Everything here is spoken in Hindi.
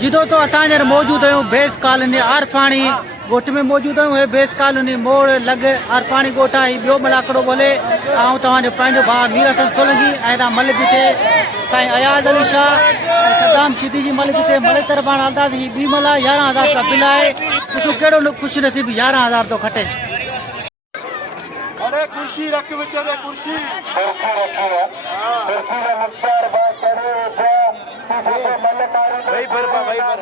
जिदो तो असांजे मौजूद आहियूं बेस कॉलोनी आरफाणी गोट में मौजूद आहियूं। बेस कॉलोनी मोड़ लॻ आरफाणी गोट आहे। ॿियो मलाकड़ो बोले ऐं तव्हांजो पंहिंजो भाउ मीर हसन सोलंकी ऐं मल बीठे साईं अयाज़ अली शाह सदाम सिद्दी जी मल बीठे मल तरफान हलंदा थी ॿी मला 11,000 का बिल आहे। ॾिसो कहिड़ो ख़ुशि नसीब 11,000 थो खटे। अरे कुर्सी रख बच्चे दे कुर्सी भाई पर आर